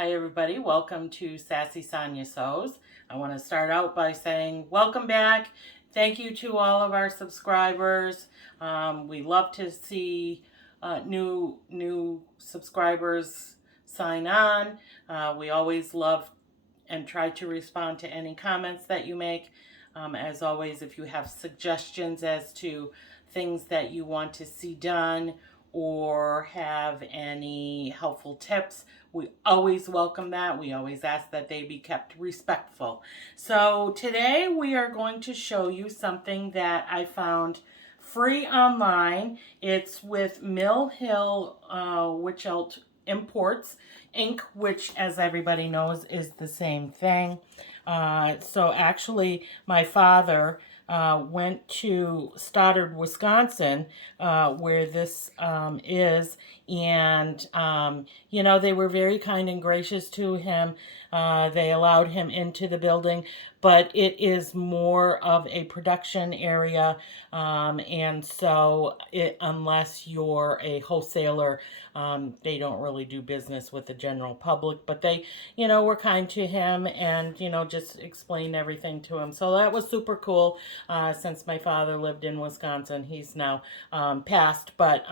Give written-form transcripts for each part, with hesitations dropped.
Hi everybody, welcome to Sassy Sonya Sews. I want to start out by saying welcome back. Thank you to all of our subscribers. We love to see new subscribers sign on. We always love and try to respond to any comments that you make. As always, if you have suggestions as to things that you want to see done or have any helpful tips, we always welcome that. We always ask that they be kept respectful. So today we are going to show you something that I found free online. It's with Mill Hill Witchelt Imports Inc., which, as everybody knows, is the same thing. So actually, my father went to Stoddard, Wisconsin, where this is, and they were very kind and gracious to him. They allowed him into the building, but it is more of a production area, and so unless you're a wholesaler, they don't really do business with the general public, but they, were kind to him and, just explained everything to him. So that was super cool. Since my father lived in Wisconsin, he's now passed, but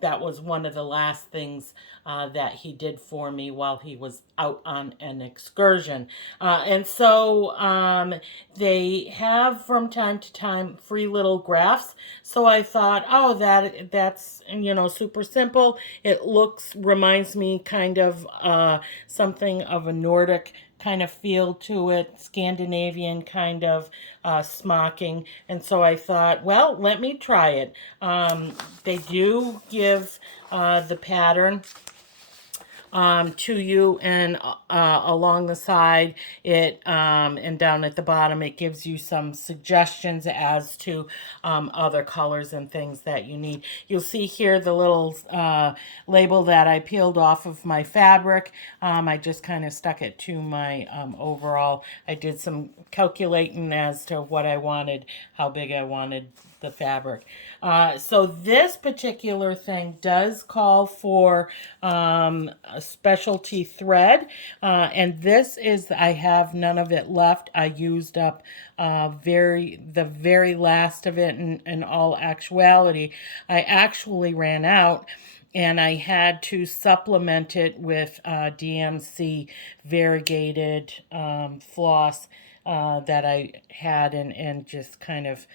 that was one of the last things that he did for me while he was out on an excursion. And so they have from time to time free little crafts. So I thought, oh, that's super simple. It reminds me kind of something of a Nordic kind of feel to it, Scandinavian kind of smocking. And so I thought, well, let me try it. They do give the pattern to you, and along the side and down at the bottom it gives you some suggestions as to other colors and things that you need. You'll see here the little label that I peeled off of my fabric. I just kind of stuck it to my overall. I did some calculating as to what I wanted, how big I wanted the fabric. So this particular thing does call for a specialty thread, and this is, I have none of it left. I used up the very last of it. In all actuality, I actually ran out, and I had to supplement it with DMC variegated floss that I had, and just kind of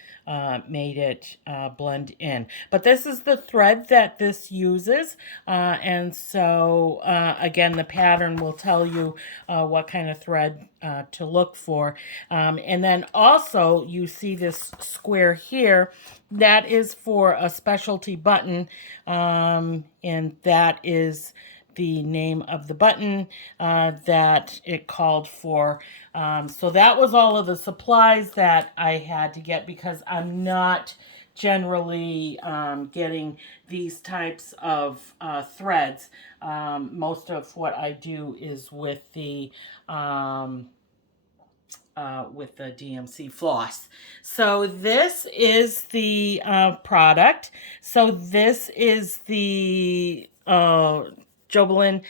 made it blend in. But this is the thread that this uses, and so again, the pattern will tell you what kind of thread to look for. And then also you see this square here, that is for a specialty button, and that is the name of the button that it called for. So that was all of the supplies that I had to get, because I'm not generally getting these types of threads. Most of what I do is with the DMC floss. So this is the product. So this is the Jobelin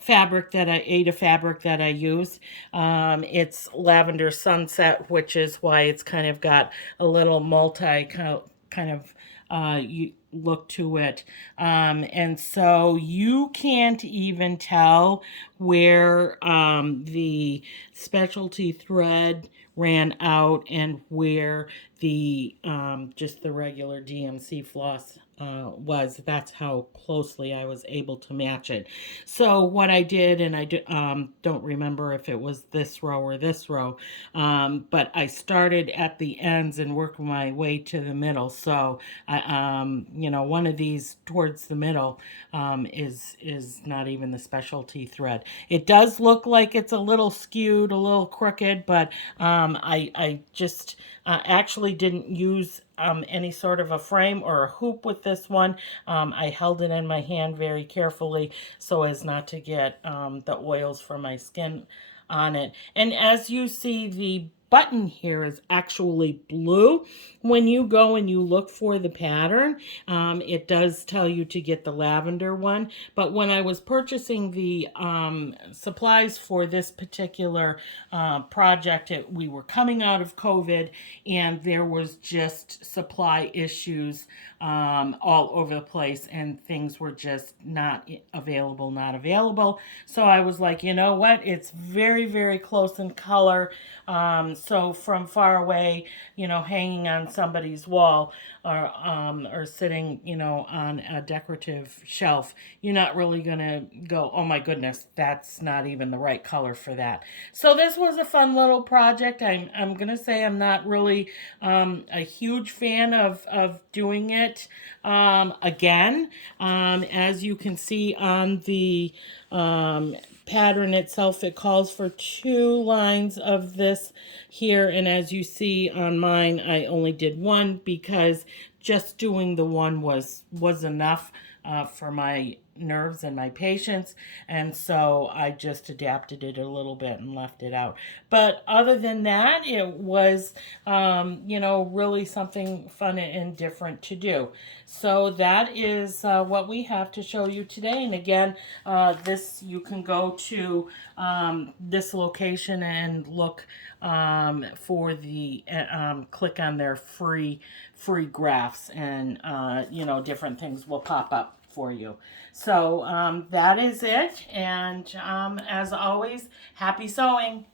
fabric that I use. It's Lavender Sunset, which is why it's kind of got a little multi kind of look to it. And so you can't even tell where the specialty thread ran out and where the just the regular DMC floss was. That's how closely I was able to match it. So what I did, and I don't remember if it was this row or this row, but I started at the ends and worked my way to the middle. So I, one of these towards the middle is not even the specialty thread. It does look like it's a little skewed, a little crooked, but I just actually didn't use any sort of a frame or a hoop with this one. I held it in my hand very carefully so as not to get the oils from my skin on it. And as you see, the button here is actually blue. When you go and you look for the pattern, it does tell you to get the lavender one. But when I was purchasing the supplies for this particular project, we were coming out of COVID, and there was just supply issues all over the place, and things were just not available. So I was like, you know what? It's very, very close in color. So from far away, hanging on somebody's wall or sitting, on a decorative shelf, you're not really gonna go, oh my goodness, that's not even the right color for that. So this was a fun little project. I'm gonna say I'm not really a huge fan of doing it again. As you can see on the pattern itself, it calls for 2 lines of this here, and as you see on mine, I only did 1 because just doing the 1 was enough for my nerves and my patience, and so I just adapted it a little bit and left it out. But other than that, it was really something fun and different to do. So that is what we have to show you today. And again, this, you can go to this location and look for the click on their free graphs, and different things will pop up for you. So that is it, and as always, happy sewing.